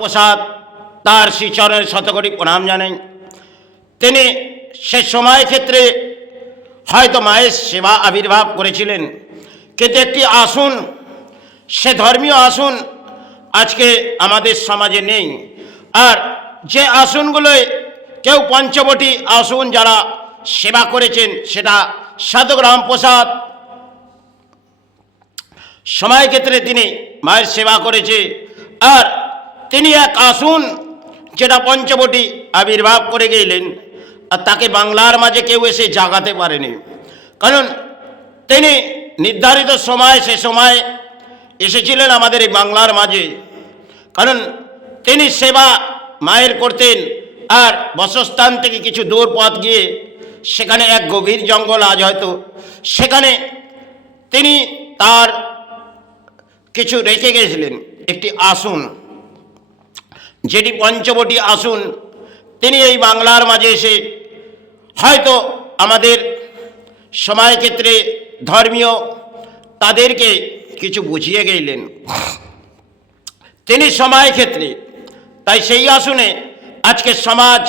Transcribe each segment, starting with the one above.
প্রসাদ তার শ্রীচরণের শতকোটি প্রণাম জানাই। তিনি সে সময় ক্ষেত্রে হয়তো মায়ের সেবা আবির্ভাব করেছিলেন, কিন্তু একটি আসন, সে ধর্মীয় আসন আজকে আমাদের সমাজে নেই। আর যে আসনগুলোয় কেউ পঞ্চবটি আসন যারা সেবা করেছেন, সেটা সাধক রামপ্রসাদ সময় ক্ষেত্রে তিনি মায়ের সেবা করেছে। আর তিনি এক আসন যেটা পঞ্চবটি আবির্ভাব করে গেলেন, আর তাকে বাংলার মাঝে কেউ এসে জাগাতে পারেনি, কারণ তিনি নির্ধারিত সময় সে সময় এসেছিলেন আমাদের এই বাংলার মাঝে। কারণ তিনি সেবা মায়ের করতেন, আর বসস্থান থেকে কিছু দূর পথ গিয়ে সেখানে এক গভীর জঙ্গল, আজ হয়তো সেখানে তিনি তার কিছু রেখে গেছিলেন, একটি আসন, যেটি পঞ্চবটি আসন। তিনি এই বাংলার মাঝে এসে হয়তো আমাদের সময় ক্ষেত্রে ধর্মীয় তাদেরকে কিছু বুঝিয়ে গেলেন তিনি সময় ক্ষেত্রে। তাই সেই আসনে আজকে সমাজ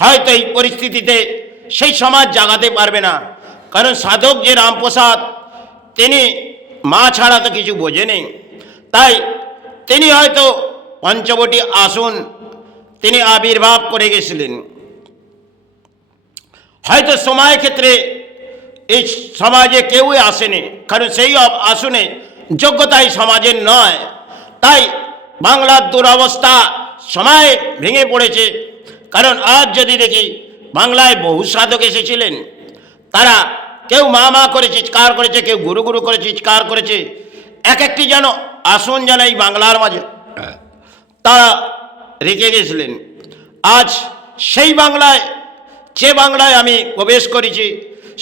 হয়তো এই পরিস্থিতিতে সেই সমাজ জাগাতে পারবে না, কারণ সাধক যে রামপ্রসাদ তিনি মা ছাড়া তো কিছু বোঝেনি। তাই তিনি হয়তো পঞ্চবটি আসন তিনি আবির্ভাব করে গেছিলেন। হয়তো সময় ক্ষেত্রে এই সমাজে কেউই আসেনি, কারণ সেই আসনে যোগ্যতাই সমাজের নয়। তাই বাংলার দুরবস্থা সময় ভেঙে পড়েছে। কারণ আজ যদি দেখি বাংলায় বহু সাধক এসেছিলেন, তারা কেউ মা মা করে চিৎকার করেছে, কেউ গুরু গুরু করে চিৎকার করেছে, এক একটি যেন আসন যেন এই বাংলার মাঝে তারা রেখে গেছিলেন। আজ সেই বাংলায়, যে বাংলায় আমি প্রবেশ করেছি,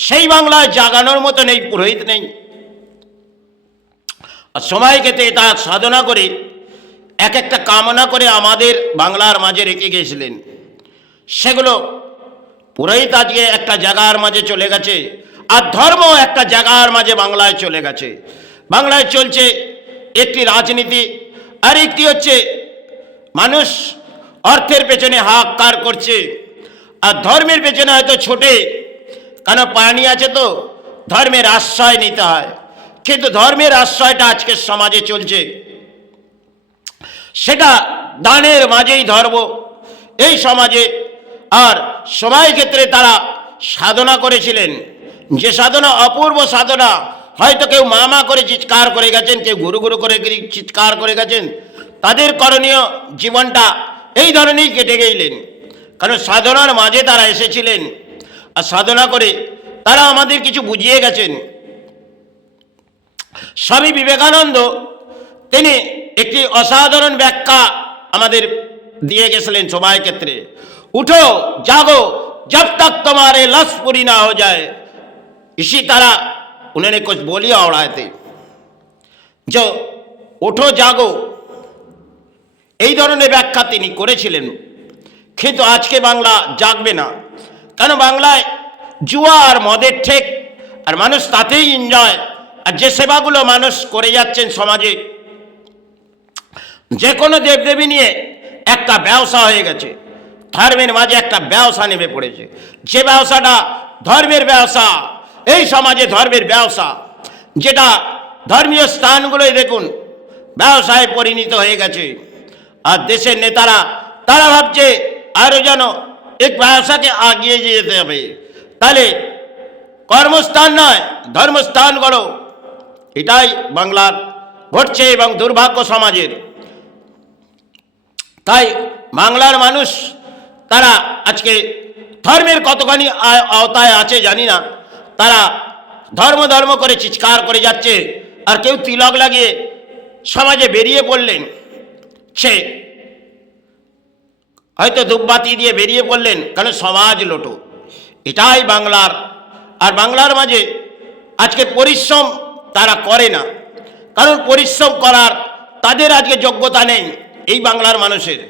সেই বাংলায় জাগানোর মতো নেই, পুরোহিত নেই। আর সময় ক্ষেত্রে তা সাধনা করে এক একটা কামনা করে আমাদের বাংলার মাঝে রেখে গিয়েছিলেন। সেগুলো পুরোহিত আজকে একটা জায়গার মাঝে চলে গেছে, আর ধর্ম একটা জায়গার মাঝে বাংলায় চলে গেছে। বাংলায় চলছে একটি রাজনীতি, আর একটি হচ্ছে মানুষ অর্থের পেছনে হাহাকার করছে, আর ধর্মের পেছনে হয়তো ছোটে, কেন পানি আছে তো ধর্মের আশ্রয় নিতে হয়। কিন্তু ধর্মের আশ্রয়টা আজকের সমাজে চলছে, সেটা দানের মাঝেই ধর্ম এই সমাজে। আর সময় ক্ষেত্রে তারা সাধনা করেছিলেন, যে সাধনা অপূর্ব সাধনা, হয়তো কেউ মামা করে চিৎকার করে গেছেন, কেউ গুরু গুরু করে চিৎকার করে গেছেন। তাদের করণীয় জীবনটা এই ধরনেরই কেটে গেলেন, কারণ সাধনার মাঝে তারা এসেছিলেন, আর সাধনা করে তারা আমাদের কিছু বুঝিয়ে গেছেন। স্বামী বিবেকানন্দ তিনি একটি অসাধারণ ব্যাখ্যা আমাদের দিয়ে গেছিলেন সময় ক্ষেত্রে। উঠো জাগো जब तक तुम्हारे लक्ष पूरी ना हो जाए। इसी तरह उन्होंने कुछ बोलियां उड़ाए थे, जो उठो जागो এই ধরনের ব্যাখ্যা তিনি করেছিলেন। কিন্তু আজকে বাংলা জাগবে না, কেন বাংলায় জুয়া আর মদের ঠেক, আর মানুষ তাতেই এনজয়। আর যে সেবাগুলো মানুষ করে যাচ্ছেন সমাজে, যে কোনো দেবদেবী নিয়ে একটা ব্যবসা হয়ে গেছে, ধর্মের মাঝে একটা ব্যবসা নেমে পড়েছে। যে ব্যবসাটা ধর্মের ব্যবসা, এই সমাজে ধর্মের ব্যবসা, যেটা ধর্মীয় স্থানগুলোই দেখুন ব্যবসায় পরিণত হয়ে গেছে। আর দেশের নেতারা তারা ভাবছে আরও যেন এক ব্যবসাকে আগিয়ে যেতে হবে, তাহলে কর্মস্থান নয় ধর্মস্থান গড়ো। এটাই বাংলার ঘটছে এবং দুর্ভাগ্য সমাজের। তাই বাংলার মানুষ তারা আজকে ধর্মের কতখানি আওতায় আছে জানি না, তারা ধর্ম ধর্ম করে চিৎকার করে যাচ্ছে। আর কেউ তিলক লাগিয়ে সমাজে বেরিয়ে পড়লেন, সে হয়তো ধূপবাতি দিয়ে বেরিয়ে পড়লেন, কারণ সমাজ লোটো। এটাই বাংলার। আর বাংলার মাঝে আজকে পরিশ্রম তারা করে না, কারণ পরিশ্রম করার তাদের আজকে যোগ্যতা নেই। এই বাংলার মানুষের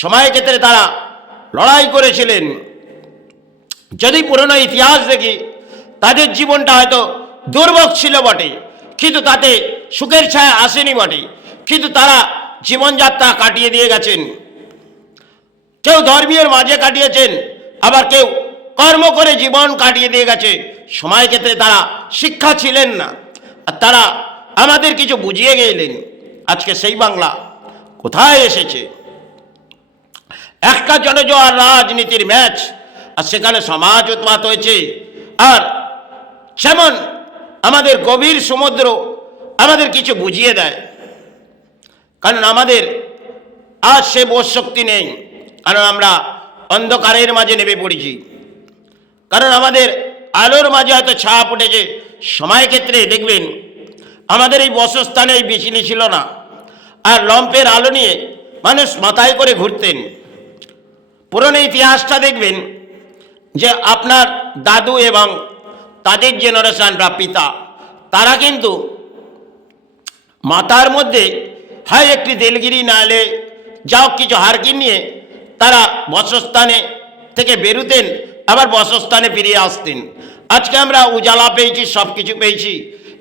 সময় ক্ষেত্রে তারা লড়াই করেছিলেন। যদি পুরনো ইতিহাস দেখি, তাদের জীবনটা হয়তো দুর্ভোগ ছিল বটে, কিন্তু তাতে সুখের ছায়া আসেনি বটে, কিন্তু তারা জীবনযাত্রা কাটিয়ে দিয়ে গেছেন, কেউ ধর্মের মাঝে কাটিয়েছেন, আবার কেউ কর্ম করে জীবন কাটিয়ে দিয়ে গেছে। সময় ক্ষেত্রে তারা শিক্ষা ছিলেন না, আর তারা আমাদের কিছু বুঝিয়ে গেলেন। আজকে সেই বাংলা কোথায় এসেছে? একটা জনজোয়ার রাজনীতির ম্যাচ, আর সেখানে সমাজ উৎপাত হয়েছে। আর যেমন আমাদের গভীর সমুদ্র আমাদের কিছু বুঝিয়ে দেয়, কারণ আমাদের আজ সে বোধ শক্তি নেই, কারণ আমরা অন্ধকারের মাঝে নেমে পড়েছি। কারণ আমাদের আলোর মাঝে হয়তো ছাপ উঠেছে। সময় ক্ষেত্রে দেখবেন আমাদের এই বসস্থানে এই বিচলি ছিল না, আর লম্পের আলো নিয়ে মানুষ মাথায় করে ঘুরতেন। পুরনো ইতিহাসটা দেখবেন যে আপনার দাদু এবং তাদের জেনারেশন বা পিতা, তারা কিন্তু মাথার মধ্যে হয় একটি দেলগিরি নালে যাও কিছু হারকিন নিয়ে তারা বসস্থানে থেকে বেরুতেন, আবার বসস্থানে ফিরে আসতেন। আজকে আমরা উজালা পেয়েছি, সব কিছু পেয়েছি,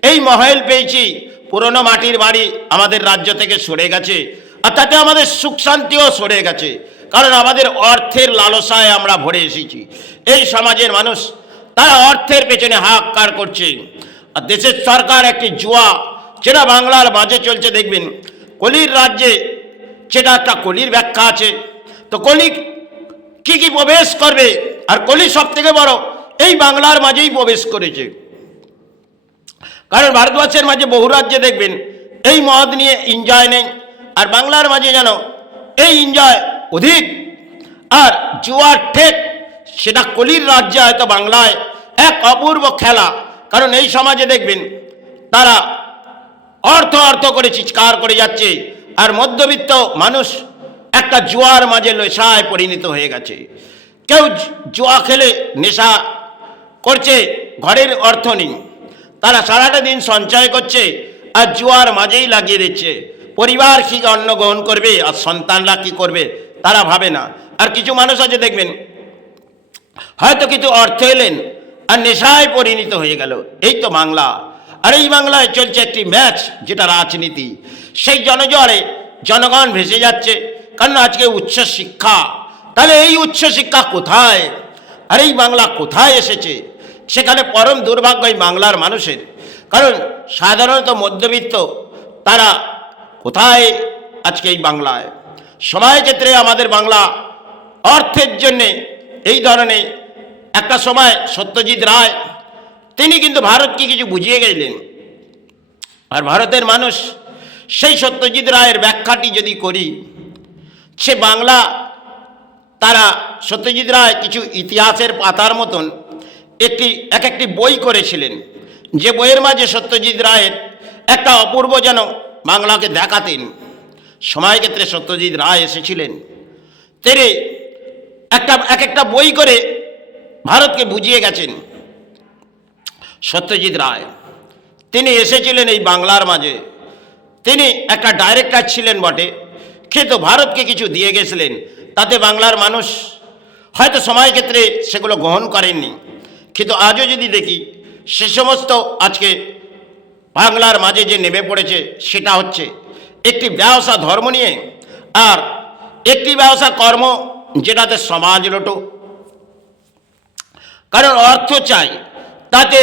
এই মহল পেয়েছি, পুরনো মাটির বাড়ি আমাদের রাজ্য থেকে সরে গেছে, আর তাতে আমাদের সুখ শান্তিও সরে গেছে। কারণ আমাদের অর্থের লালসায় আমরা ভরে এসেছি। এই সমাজের মানুষ তারা অর্থের পেছনে হাহাকার করছে। আর দেশের সরকার একটি জুয়া যেটা বাংলার মাঝে চলছে, দেখবেন কলির রাজ্যে সেটা একটা কলির ব্যাখ্যা আছে। তো কলি কি কি প্রবেশ করবে, আর কলি সব থেকে বড় এই বাংলার মাঝেই প্রবেশ করেছে। কারণ ভারতবর্ষের মাঝে বহু রাজ্যে দেখবেন এই মদ নিয়ে এনজয় নেই, আর বাংলার মাঝে যেন এই এনজয় অধিক। আর জুয়ার ঠেক সেটা কলির রাজ্যে, হয়তো বাংলায় এক অপূর্ব খেলা। কারণ এই সমাজে দেখবেন তারা অর্থ অর্থ করে চিৎকার করে যাচ্ছে, আর মধ্যবিত্ত মানুষ একটা জুয়ার মাঝে নেশায় পরিণত হয়ে গেছে। কেউ জুয়া খেলে নেশা করছে, ঘরের অর্থ নেই, তারা সারাটা দিন সঞ্চয় করছে আর জুয়ার মাঝেই লাগিয়ে দিচ্ছে। পরিবার কি অন্ন গ্রহণ করবে আর সন্তানরা কি করবে তারা ভাবে না। আর কিছু মানুষ আছে দেখবেন হয়তো কিছু অর্থ এলেন আর নেশায় পরিণত হয়ে গেল। এই তো বাংলা। আর এই বাংলায় চলছে একটি ম্যাচ, যেটা রাজনীতি। সেই জনজোয়ারে জনগণ ভেসে যাচ্ছে, কারণ আজকে উচ্চ শিক্ষা। তাহলে এই উচ্চ শিক্ষা কোথায়, আর এই বাংলা কোথায় এসেছে? সেখানে পরম দুর্ভাগ্য এই বাংলার মানুষের। কারণ সাধারণত মধ্যবিত্ত তারা কোথায় আজকে এই বাংলায়? সময় ক্ষেত্রে আমাদের বাংলা অর্থের জন্যে এই ধরনের একটা সময় সত্যজিৎ রায় তিনি কিন্তু ভারতকে কিছু বুঝিয়ে গেলেন। আর ভারতের মানুষ সেই সত্যজিৎ রায়ের ব্যাখ্যাটি যদি করি, সে বাংলা তারা সত্যজিৎ রায় কিছু ইতিহাসের পাতার মতন একটি বই করেছিলেন, যে বইয়ের মাঝে সত্যজিৎ রায়ের একটা অপূর্ব যেন বাংলাকে দেখাতেন। সময় ক্ষেত্রে সত্যজিৎ রায় এসেছিলেন, তিনি একটা বই করে ভারতকে বুঝিয়ে গেছেন। সত্যজিৎ রায় তিনি এসেছিলেন এই বাংলার মাঝে, তিনি একটা ডাইরেক্টর ছিলেন বটে, কিন্তু ভারতকে কিছু দিয়ে গেছিলেন। তাতে বাংলার মানুষ হয়তো সময় ক্ষেত্রে সেগুলো গ্রহণ করেননি, কিন্তু আজও যদি দেখি সে সমস্ত আজকে বাংলার মাঝে যে নেমে পড়েছে, সেটা হচ্ছে একটি ব্যবসা ধর্ম নিয়ে, আর একটি ব্যবসা কর্ম যেটাতে সমাজ লোটো। কারণ অর্থ চাই, তাতে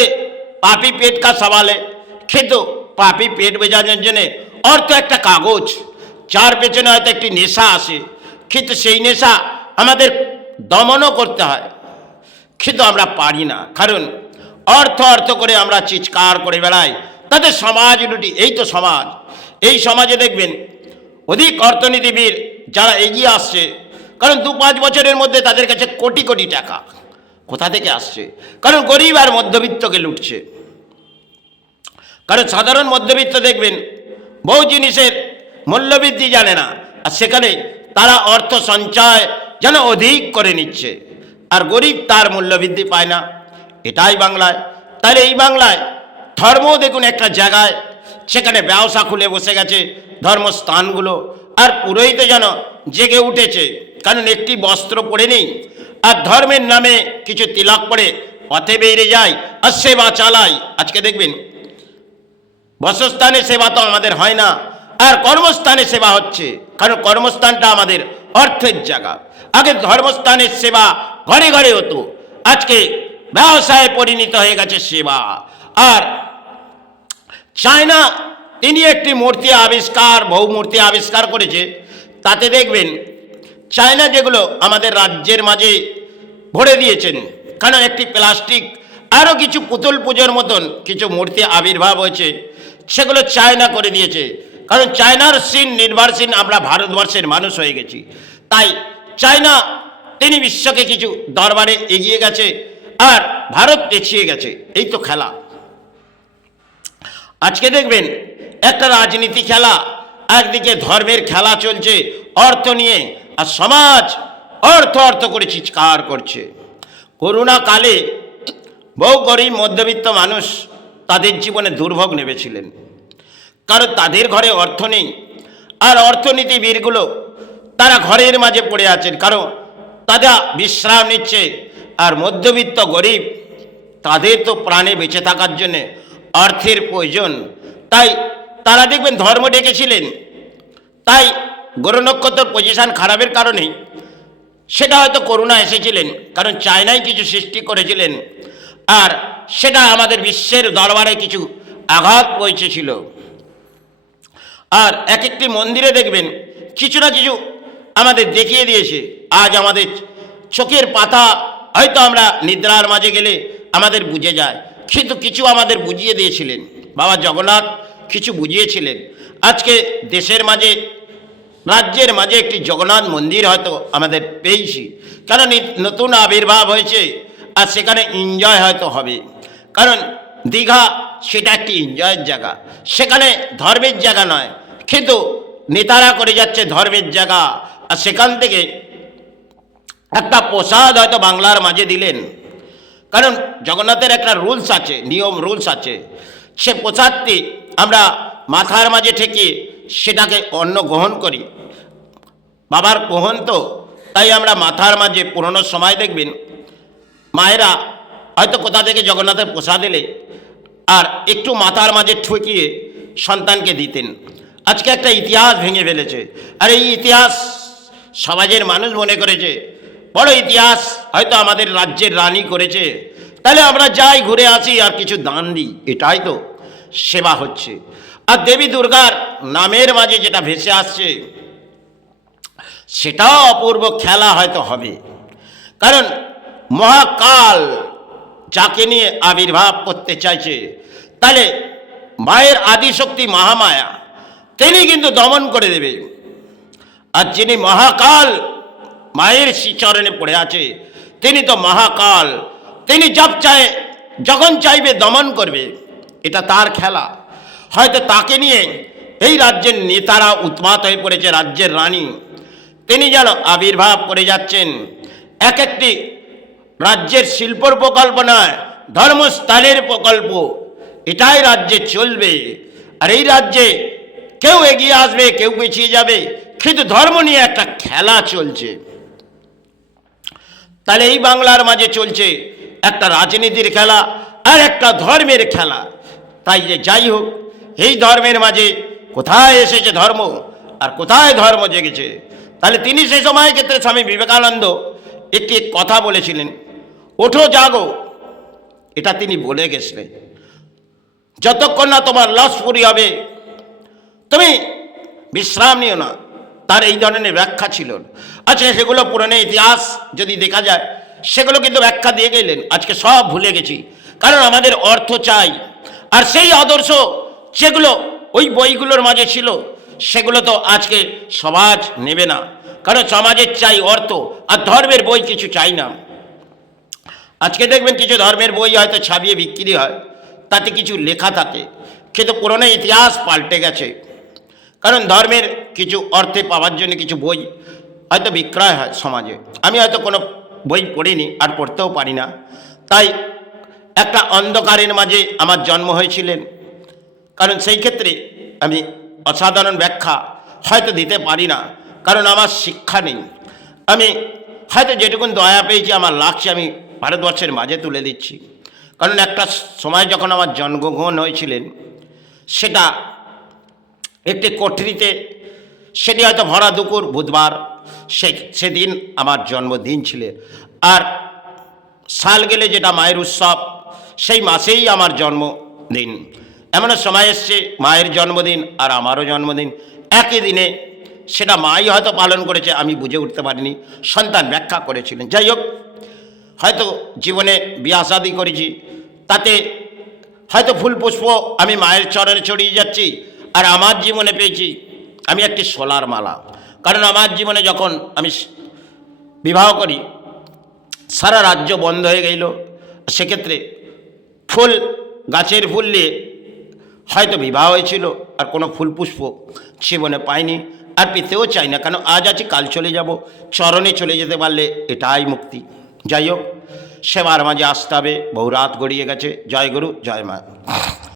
পাপি পেট কা সওয়ালে, কিন্তু পাপি পেট বেজানোর জন্যে অর্থ একটা কাগজ, যার পেছনে হয়তো একটি নেশা আসে, কিন্তু সেই নেশা আমাদের দমনও করতে হয়, কিন্তু আমরা পারি না। কারণ অর্থ অর্থ করে আমরা চিৎকার করে বেড়াই, তাদের সমাজ লুটি। এই তো সমাজ। এই সমাজে দেখবেন অধিক অর্থনীতিবিদ যারা এগিয়ে আসছে, কারণ 2-5 বছরের মধ্যে তাদের কাছে কোটি কোটি টাকা কোথা থেকে আসছে? কারণ গরিব আর মধ্যবিত্তকে লুটছে। কারণ সাধারণ মধ্যবিত্ত দেখবেন বহু জিনিসের মূল্যবৃদ্ধি জানে না, আর সেখানে তারা অর্থ সঞ্চয় যেন অধিক করে নিচ্ছে, আর গরিব তার মূল্যবৃদ্ধি পায় না। এটাই বাংলায়। তাহলে এই বাংলায় ধর্মও দেখুন একটা জায়গায়, সেখানে ব্যবসা খুলে বসে গেছে ধর্মস্থানগুলো, আর পুরোহিত যেন জেগে উঠেছে। কারণ একটি বস্ত্র পরে নেই, আর ধর্মের নামে কিছু তিলক পরে পথে বেরিয়ে যায় আর সেবা চালায়। আজকে দেখবেন বসস্থানে সেবা তো আমাদের হয় না, আর কর্মস্থানে সেবা হচ্ছে, কারণ কর্মস্থানটা আমাদের অর্থের জায়গা। আগে ধর্মস্থানের সেবা ঘরে ঘরে হতো, আজকে ব্যবসায় পরিণত হয়ে গেছে সেবা। আর চায়না তিনি একটি মূর্তি আবিষ্কার, বহু মূর্তি আবিষ্কার করেছে। তাতে দেখবেন চায়না যেগুলো আমাদের রাজ্যের মাঝে ভরে দিয়েছেন, কারণ একটি প্লাস্টিক আরও কিছু পুতুল পুজোর মতন কিছু মূর্তি আবির্ভাব হয়েছে, সেগুলো চায়না করে দিয়েছে। কারণ চায়নার সিন নির্ভরশীল আমরা ভারতবর্ষের মানুষ হয়ে গেছি, তাই চায়না তিনি বিশ্বকে কিছু দরবারে এগিয়ে গেছে আর ভারত পিছিয়ে গেছে। এই তো খেলা। আজকে দেখবেন একটা রাজনীতি খেলা, একদিকে ধর্মের খেলা চলছে অর্থ নিয়ে, আর সমাজ অর্থ অর্থ করে চিৎকার করছে। করোনা কালে বহু গরিব মধ্যবিত্ত মানুষ তাদের জীবনে দুর্ভোগ নেমেছিলেন, কারণ তাদের ঘরে অর্থ নেই। আর অর্থনীতিবিদগুলো তারা ঘরের মাঝে পড়ে আছেন, কারণ তারা বিশ্রাম নিচ্ছে। আর মধ্যবিত্ত গরিব তাদের তো প্রাণে বেঁচে থাকার জন্যে অর্থের প্রয়োজন, তাই তারা দেখবেন ধর্ম ডেকেছিলেন। তাই গ্রহ নক্ষত্র পজিশন খারাপের কারণেই সেটা হয়তো করোনা এসেছিলেন, কারণ চায়নায় কিছু সৃষ্টি করেছিলেন আর সেটা আমাদের বিশ্বের দরবারে কিছু আঘাত পৌঁছেছিল। আর এক একটি মন্দিরে দেখবেন কিছু না কিছু আমাদের দেখিয়ে দিয়েছে। আজ আমাদের চোখের পাতা হয়তো আমরা নিদ্রার মাঝে গেলে আমাদের বুঝে যায়, কিন্তু কিছু আমাদের বুঝিয়ে দিয়েছিলেন বাবা জগন্নাথ, কিছু বুঝিয়েছিলেন। আজকে দেশের মাঝে, রাজ্যের মাঝে একটি জগন্নাথ মন্দির হয়তো আমাদের পেয়েছি, কারণ নতুন আবির্ভাব হয়েছে আর সেখানে এনজয় হয়তো হবে। কারণ দীঘা সেটা একটি এনজয়ের জায়গা, সেখানে ধর্মের জায়গা নয়, কিন্তু নেতারা করে যাচ্ছে ধর্মের জায়গা। আর সেখান থেকে একটা প্রসাদ হয়তো বাংলার মাঝে দিলেন, কারণ জগন্নাথের একটা রুলস আছে, নিয়ম রুলস আছে। সে প্রসাদটি আমরা মাথার মাঝে ঠেকিয়ে সেটাকে অন্ন গ্রহণ করি, বাবার গ্রহণ তো, তাই আমরা মাথার মাঝে পুরনো সময় দেখবেন মায়েরা হয়তো কোথা থেকে জগন্নাথের প্রসাদ এলে আর একটু মাথার মাঝে ঠুকিয়ে সন্তানকে দিতেন। আজকে একটা ইতিহাস ভেঙে ফেলেছে, আর এই ইতিহাস সমাজের মানুষ মনে করেছে বড় ইতিহাস, হয়তো আমাদের রাজ্যের রানী করেছে, তাহলে আমরা যাই ঘুরে আসি আর কিছু দান দিই, এটাই তো সেবা হচ্ছে। আর দেবী দুর্গার নামের মাঝে যেটা ভেসে আসছে সেটাও অপূর্ব খেলা হয়তো হবে, কারণ মহাকাল যাকে নিয়ে আবির্ভাব করতে চাইছে, তাহলে মায়ের আদিশক্তি মহামায়া তিনি কিন্তু দমন করে দেবে। আর যিনি মহাকাল মায়ের শ্রীচরণে পড়ে আছে তিনি তো মহাকাল, তিনি যখন চাইবে দমন করবে, এটা তার খেলা। হয়তো তাকে নিয়ে এই রাজ্যের নেতারা উন্মাদ হয়ে পড়েছে, রাজ্যের রানী তিনি যেন আবির্ভাব করে যাচ্ছেন। এক একটি রাজ্যের শিল্পর প্রকল্প নয়, ধর্মস্থানের প্রকল্প, এটাই রাজ্যে চলবে। আর এই রাজ্যে কেউ এগিয়ে আসবে, কেউ পিছিয়ে যাবে, কিন্তু ধর্ম নিয়ে একটা খেলা চলছে। তাহলে এই বাংলার মাঝে চলছে একটা রাজনীতির খেলা আর একটা ধর্মের খেলা। তাই যে যাই হোক, এই ধর্মের মাঝে কোথায় এসেছে ধর্ম আর কোথায় ধর্ম জেগেছে। তাহলে তিনি সে সময় ক্ষেত্রে স্বামী বিবেকানন্দ একটি কথা বলেছিলেন, ওঠো জাগো, এটা তিনি বলে গেছিলেন। যতক্ষণ না তোমার লস পুরি হবে তুমি বিশ্রাম নিও না, তার এই ধরনের ব্যাখ্যা ছিল। আচ্ছা, সেগুলো পুরনো ইতিহাস যদি দেখা যায় সেগুলো কিন্তু ব্যাখ্যা দিয়ে গেলেন, আজকে সব ভুলে গেছি। কারণ আমাদের অর্থ চাই, আর সেই আদর্শ যেগুলো ওই বইগুলোর মাঝে ছিল সেগুলো তো আজকে সমাজ নেবে না, কারণ সমাজের চাই অর্থ, আর ধর্মের বই কিছু চাই না। আজকে দেখবেন কিছু ধর্মের বই হয়তো ছাপিয়ে বিক্রি হয়, তাতে কিছু লেখা থাকে, কিন্তু পুরনো ইতিহাস পাল্টে গেছে। কারণ ধর্মের কিছু অর্থে পাওয়ার জন্য কিছু বই হয়তো বিক্রয় হয় সমাজে। আমি হয়তো কোনো বই পড়িনি আর পড়তেও পারি না, তাই একটা অন্ধকারের মাঝে আমার জন্ম হয়েছিলেন। কারণ সেই ক্ষেত্রে আমি অসাধারণ ব্যাখ্যা হয়তো দিতে পারি না, কারণ আমার শিক্ষা নেই। আমি হয়তো যেটুকুন দয়া পেয়েছি আমার লাগছে আমি ভারতবর্ষের মাঝে তুলে দিচ্ছি। কারণ একটা সময় যখন আমার জন্মগ্রহণ হয়েছিলেন সেটা একটি কোঠরিতে, সেটি হয়তো ভরা দুপুর বুধবার, সেদিন আমার জন্মদিন ছিল। আর সাল গেলে যেটা মায়ের উৎসব, সেই মাসেই আমার জন্মদিন। এমনও সময় এসছে মায়ের জন্মদিন আর আমারও জন্মদিন একই দিনে। সেটা মাই হয়তো পালন করেছে, আমি বুঝে উঠতে পারিনি, সন্তান ব্যাখ্যা করেছিলেন। যাই হোক, হয়তো জীবনে বিয়ে শাদী করেছি, তাতে হয়তো ফুল পুষ্প আমি মায়ের চরণে ছড়িয়ে যাচ্ছি, আর আমার জীবনে পেয়েছি আমি একটি সোলার মালা। কারণ আমার জীবনে যখন আমি বিবাহ করি, সারা রাজ্য বন্ধ হয়ে গেল। সেক্ষেত্রে ফুল, গাছের ফুল নিয়ে হয়তো বিবাহ হয়েছিল, আর কোনো ফুল পুষ্প জীবনে পাইনি, আর পেতেও চাই না। কেন আজ আছি কাল চলে যাব, চরণে চলে যেতে পারলে এটাই মুক্তি। যাই হোক, সেবার মাঝে আসতে হবে, বহু রাত গড়িয়ে গেছে। জয় গুরু, জয় মা।